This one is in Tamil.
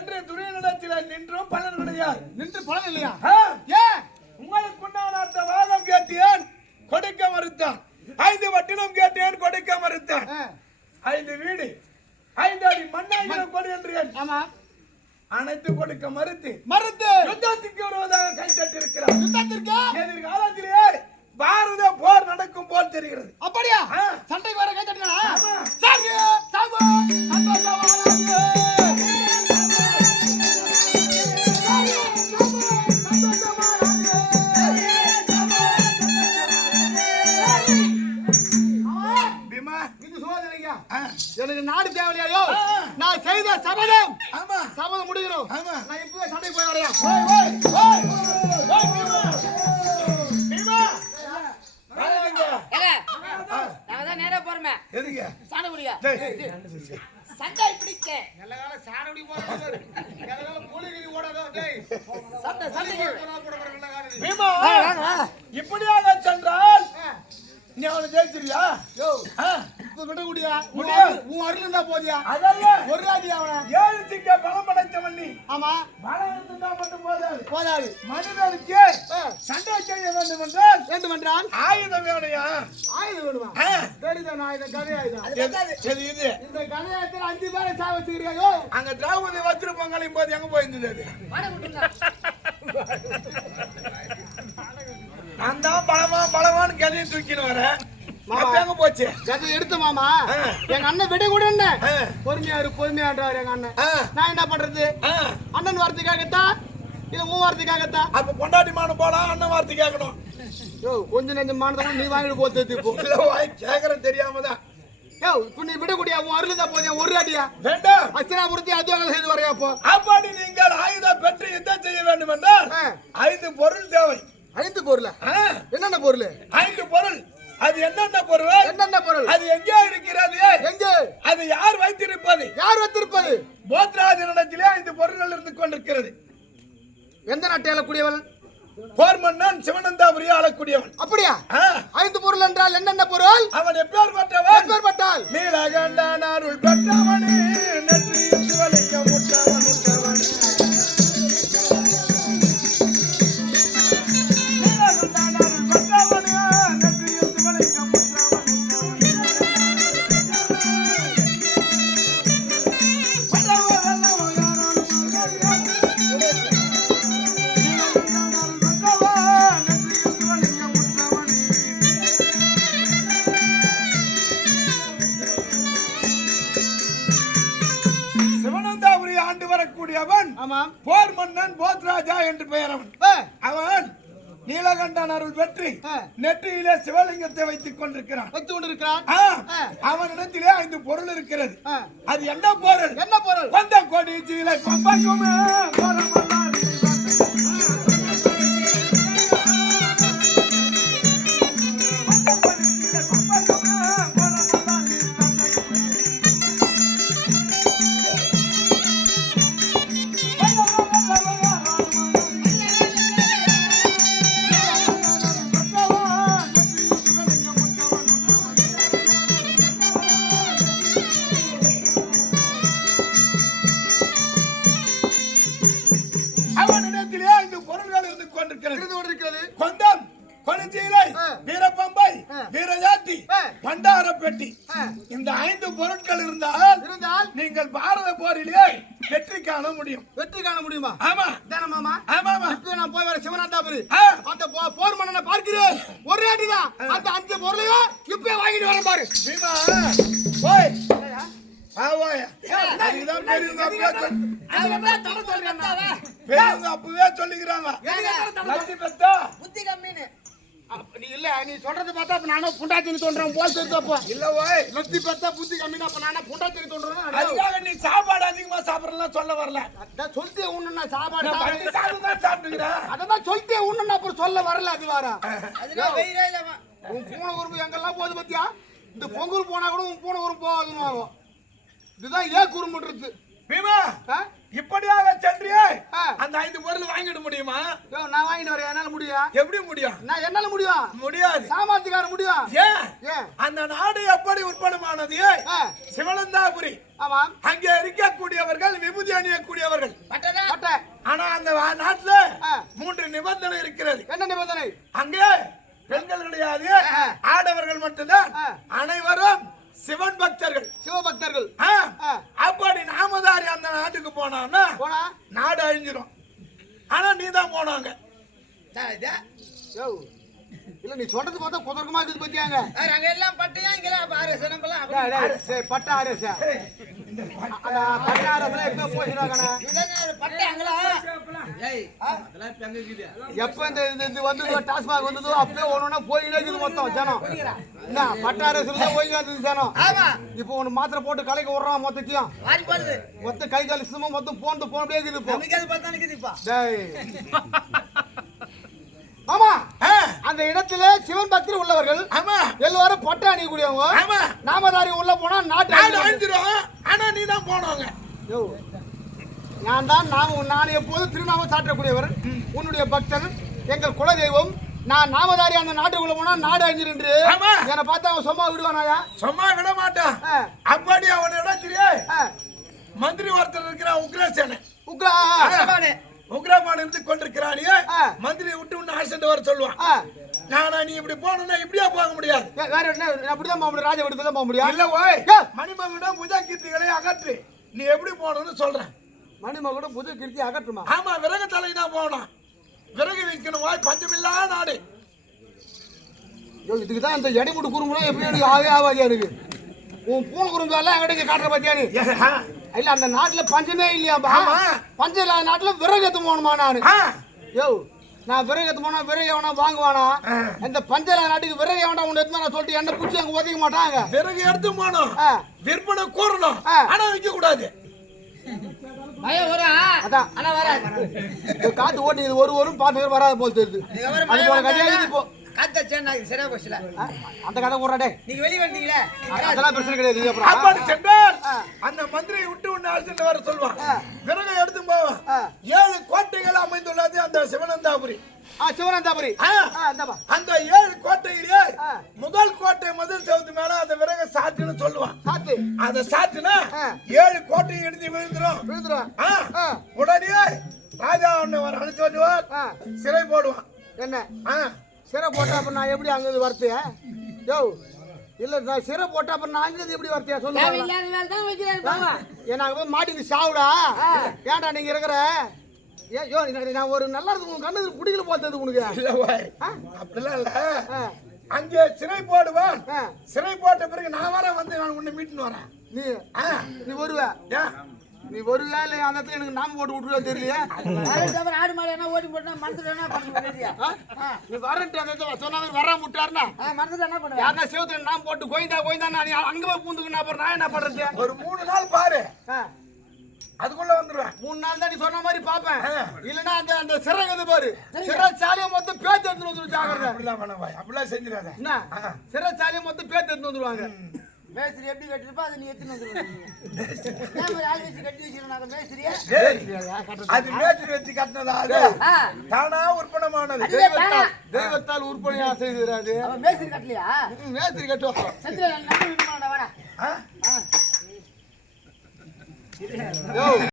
சென்று துரியனிடத்தில் நின்றும் பலன் கிடையாது. நின்று பலன் இல்லையா? ஏன் உங்களுக்கு உண்டான வாதம் கேட்டேன், கொடுக்க மறுத்தான். 5 வட்டினம் கேட்டேன், கொடுக்க மறுத்தான். 5 வீடு 5 அடி மண்ணாயிரம் கொடு என்றேன். ஆமா, அனைத்து கொடுக்க மறுத்து யுத்தத்துக்கு வருவதாக கை தட்டிருக்கிறார். யுத்தத்திற்கு எதிர்காலத்திலே பாரத போர் நடக்கும் போல் தெரிகிறது. அப்படியா? சண்டைக்கு வர கை தட்டினா எனக்கு நாடு தேவையாயோ? நான் செய்த சபதம் சபதம் முடிக்கணும். நான் இப்பவே சண்டைக்கு போய் வரையா? நேரா போறமே எதுக்கு சாண குடியா சண்டை பிடிக்க நல்ல கால சாண குடி போறது நல்ல கால போலிகிரி ஓடாதோ டேய் சண்டை சண்டை போட நல்ல கால பீமா இப்படியாக சென்றால் நீ அவனை ஜெயிச்சிரியா? யோ இப்ப விட முடியா? உன் அருள் இருந்தா போதியா? அதல்ல ஒரு அடி அவன 7 சிங்க பலம் படைத்தவன் நீ. ஆமா, பலம் இருந்தா மட்டும் போதாது. மனிதனுக்கு சண்டை செய்ய வேண்டும் என்றால் ஆயுதம் வேணையா? ஆயுதம் வேணுமா? தெரியுதான் ஆயுதம், கதை ஆயுதம். இது இந்த கதையத்தில் 5 பேரை சா வச்சுக்கிறியோ? அங்க திரௌபதி வச்சிருப்பாங்களையும் போது எங்க போயிருந்தது அது? நான் தான் பலவான்னு கதையை தூக்கின்னு வரேன். எங்க போச்சு கதை எடுத்து மாமா? எங்க அண்ணன் விட கூட என்ன பொறுமையான்றாரு எங்க அண்ணன். நான் என்ன பண்றது? அண்ணன் வார்த்தைக்காகத்தான் இல்ல உன் வார்த்தைக்காகத்தான்? அப்ப பொண்டாட்டி மானம் போலாம், அண்ணன் வார்த்தை கேட்கணும். யோ கொஞ்சம் நெஞ்ச மானத்தை நீ வாங்கிட்டு போத்து இப்போ கேக்குறேன் தெரியாம தான். யோ இப்ப நீ விடக்கூடிய உன் அருள் தான் போதியா? ஒரு அடியா வேண்டாம். அஸ்தினாபுரத்தை அதுவாக செய்து வரையா? அப்போ அப்படி நீங்கள் ஆயுதம் பெற்று யுத்தம் செய்ய வேண்டும் என்றால் 5 பொருள் தேவை. 5 பொருள்? என்னென்ன பொருள்? 5 பொருள். அது என்னென்ன பொருள்? என்னென்ன பொருள்? அது எங்கே இருக்கிறது? எங்கே? அது யார் வைத்திருப்பது? யார் வைத்திருப்பது? போத்ராஜனிடத்திலே 5 பொருள்கள் இருந்து கொண்டிருக்கிறது. எந்த நாட்டை ஆளக்கூடியவன்? போர் மன்னன் சிவனந்தாபுரியை ஆளக்கூடியவன். அப்படியா? 5 பொருள் என்றால் என்னென்ன பொருள்? அவன் எப்பேற்பட்டவன்? எப்பேற்பட்டால் நீலகண்டன் அருள் பெற்றவனே, நெற்றியில் சிவலிங்கம் உற்றவன் உற்றவன். போர் மன்னன் போத்ராஜா என்று பெயர். அவன் நீலகண்டன் அருள் பெற்று நெற்றியிலே சிவலிங்கத்தை வைத்துக் கொண்டிருக்கிறான். அவனிடத்திலே 5 பொருள் இருக்கிறது. அது என்ன பொருள்? என்ன பொருள்? வந்த கொடி சீலை பம்பையுமே இந்த 5 பொருட்கள் இருந்தால் நீங்கள் பாரத போரிலே வெற்றி காண முடியும். வெற்றி காண முடியுமா? ஆமா மாமா. ஆமா. இப்போ நான் போய் வர சிவனந்தாபுரி அந்த போர் மன்னனை பார்க்கிறேன். ஒரு அடிதான் அந்த 5 பொருளையும் இப்பவே வாங்கிட்டு வரேன் பாரு. பீமா போய் ஆவாயா. அதுதான் பெரியவங்க அப்பவே சொல்லிக்கிறாங்க. லட்சி பெத்தா புத்தி கம்மின்னு. நீ இல்ல நீ சொல்றது பார்த்தா அப்ப நானும் புண்டாத்தினி தோன்றேன் போல் தெரிஞ்சப்போ. இல்ல ஓய் லட்சி பெத்தா புத்தி கம்மினா அப்ப நானும் புண்டாத்தினி தோன்றேன். அதுக்காக நீ சாப்பாடு அதிகமா சாப்பிடறலாம் சொல்ல வரல. அதான் சொல்லிட்டே உன்ன சாப்பாடு தான் சாப்பிட்டுக்கிறேன். அதான் சொல்லிட்டே உன்ன அப்புறம் சொல்ல வரல. அது வாரா அதுல வெயிரே இல்ல. உன் பூனை உருப்பு எங்கெல்லாம் போகுது பத்தியா? இந்த பொங்கல் போனா கூட உன் பூனை உருப்பு போகாதுன்னு ஆகும். இதுதான் ஏன் குறும்புன்றது. பீமா இப்படியாக சென்றியே அந்த 5 பொருள் வாங்கிட முடியுமா? நான் வாங்கிட்டு வரேன். என்னால முடியும்? எப்படி முடியும்? நான் என்னால முடியும்? முடியாது. சாமர்த்தியக்கார முடியும். ஏன் அந்த நாடு எப்படி உற்பத்தமானது? சிவனந்தாபுரி. ஆமா. அங்கே இருக்கக்கூடியவர்கள் விபூதி பஞ்சு அணியக்கூடியவர்கள் பட்டதா பட்டை. ஆனா அந்த நாட்டுல 3 நிபந்தனை இருக்கிறது. என்ன நிபந்தனை? அங்கே பெண்கள் கிடையாது, ஆடவர்கள் மட்டும்தான். அனைவரும் சிவன் பக்தர்கள், சிவபக்தர்கள். அப்படி நாமதாரி அந்த நாட்டுக்கு போனா போனா நாடு அழிஞ்சிரும். ஆனா நீதான் போனாங்க. இல்ல நீ சொல்றது பார்த்தா குதர்க்கமா இருக்குது பத்தியாங்க. அங்க எல்லாம் பட்டையா இங்கெல்லாம் ஆர்எஸ் நம்பலாம் பட்ட ஆர்எஸ் பட்ட ஆர்எஸ்ல எப்ப போயிடுறாங்கண்ணா? பட்டை அங்களா எப்ப இந்த வந்ததோ டாஸ்மாக் வந்ததோ அப்பவே ஒண்ணுன்னா போயிட்டே இருக்குது மொத்தம் ஜனம். என்ன பட்ட ஆர்எஸ்ல தான் போய் வந்தது ஜனம். ஆமா இப்போ ஒண்ணு மாத்திரை போட்டு கலைக்கு விடுறான் மொத்தத்தையும். வாரி போடுது மொத்த கை கால் சும்மா மொத்தம் போனே இருக்குது இப்போ. நமக்கு அது பார்த்தா நிக்குதுப்பா. டேய் ஆமா அந்த இடத்துல சிவன் பக்தர் உள்ளவர்கள் ஆமா எல்லாரும் பட்டை அணியக்கூடியவங்க. ஆமா நாமதாரி உள்ள போனா நாடு அழிஞ்சிரும். ஆனா நீதான் போனவங்க. நான் எப்போதும் திருநாமம் சாட்டக்கூடியவர், உன்னுடைய பக்தன், எங்கள் குலதெய்வம். நான் நாமதாரி அந்த நாட்டுக்குள்ள போனா நாடு அழிஞ்சிரு. என்னை பார்த்தா அவன் சும்மா விடுவானாயா? சும்மா விட மாட்டான். அப்படி அவன் இடம் தெரியாது. மந்திரி ஒருத்தர் இருக்கிறான், உக்ரசேன உக்ரபான் இருந்து கொண்டிருக்கிறானே. மந்திரியை விட்டு உன்ன ஆசை வர சொல்லுவான். நானா நீ இப்படி போனா இப்படியா போக முடியாது. வேற என்ன அப்படிதான் போக முடியும்? ராஜா வீட்டுக்கு தான் போக முடியும். இல்ல ஓய் மணிமகுடம் புஜா கீர்த்திகளை அகற்று. நீ எப்படி போகணும்னு சொல்றேன். மணிமகுடம் புஜா கீர்த்தி அகற்றுமா? ஆமா விறகு தலை தான் போகணும். விறகு வைக்கணும். ஓய் பஞ்சமில்லா நாடு. இதுக்கு தான் இந்த எடைமுட்டு குறும்புலாம் எப்படி ஆகாதியா இருக்கு. உன் பூனை குறும்பு எல்லாம் எங்கிட்ட காட்டுற பாத்தியா நீ? இல்ல அந்த நாட்டுல பஞ்சமே இல்லையா? பஞ்சம் இல்லாத நாட்டுல விறகு எடுத்து போகணுமா நானு? நான் விறகு எடுத்து போனா விறகு எவனா வாங்குவானா? இந்த பஞ்சம் இல்லாத நாட்டுக்கு விறகு எவனா ஒண்ணு எடுத்து நான் சொல்லிட்டு என்ன பிடிச்சி அங்க ஒதுக்க மாட்டாங்க. விறகு எடுத்து போகணும், விற்பனை கூறணும், ஆனா விற்க கூடாது. அதான் காத்து ஓட்டி ஒரு பாசகர் வராத போல் தெரியுது. அது போல கதையா இப்போ அந்த கதை போடுறாடே. நீங்க வெளிய வந்தீங்களே அதெல்லாம் பிரச்சனை கிடையாது. அப்படி சென்றால் அந்த மந்திரியை விட்டு உன்னை அழைச்சிட்டு வர சொல்லுவான். விறகை எடுத்து போவான். 7 கோட்டைகள் அமைந்துள்ளது அந்த சிவனந்தாபுரி. சிவனந்தாபுரி அந்த 7 கோட்டையிலே முதல் கோட்டை முதல் செவத்து மேல அந்த விறகை சாத்துன்னு சொல்லுவான். அதை சாத்துனா 7 கோட்டையை எடுத்து விழுந்துரும். உடனே ராஜா ஒண்ணு அழைச்சு வருவார், சிறை போடுவான். என்ன சிறை போட்டா அப்ப நான் எப்படி அங்க வரத்தியா? இல்ல நான் சிறை போட்டா அப்ப நான் அங்க எப்படி வரத்தியா சொல்லுவாங்க. ஏன்னா அங்க போய் மாட்டிட்டு சாவுடா. ஏன்டா நீங்க இருக்கிற நான் ஒரு நல்லா இருக்கு உங்க கண்ணு குடிக்கல போத்தது உனக்கு. அப்படிலாம் இல்ல. அங்கே சிறை போடுவான். சிறை போட்ட பிறகு நான் வர வந்து நான் உன்னை மீட்டுன்னு வரேன். நீ வருவ? நீ வருவா இல்ல அந்த இடத்துல எனக்கு நாம போட்டு விட்டுருவா தெரியலையா? ஆடு மாடு என்ன ஓடி போட்டா மறந்துட்டு நீ வரட்டு அந்த சொன்னாங்க வர முட்டாருனா மறந்துட்டு என்ன பண்ணுவேன்? யாரா சேவத்துல நாம போட்டு கோயிந்தா நான் அங்க போய் பூந்துக்குன்னா அப்புறம் நான் என்ன பண்றது? ஒரு 3 நாள் பாரு, அதுக்குள்ள வந்துருவேன். 3 நாள் தான் நீ சொன்ன மாதிரி பாப்பேன். இல்லன்னா அந்த சிறகது பாரு, சிறைச்சாலையை மொத்தம் பேத்து எடுத்துட்டு வந்துரு. ஜாக்கிரதை. அப்படிலாம் வேணாம் பாய், அப்படிலாம் செஞ்சிடாத. என்ன சிறைச்சாலையை மொத்தம் பேத்து எடுத்துட்டு வந்துருவாங்க. மேஸ்திரி எப்படி கட்டிருப்பா அதை நீ எடுத்துன்னு வந்துருவாங்க. ஆள் வச்சு கட்டி வச்சிருந்தாங்க மேஸ்திரியா? அது மேஸ்திரி வச்சு கட்டினதா? தானா உற்பனமானது. தெய்வத்தால் உற்பத்தியா செய்து மேஸ்திரி கட்டலையா? மேஸ்திரி கட்டுவோம். சந்திரன் நம்பி விடுமாடா வாடா.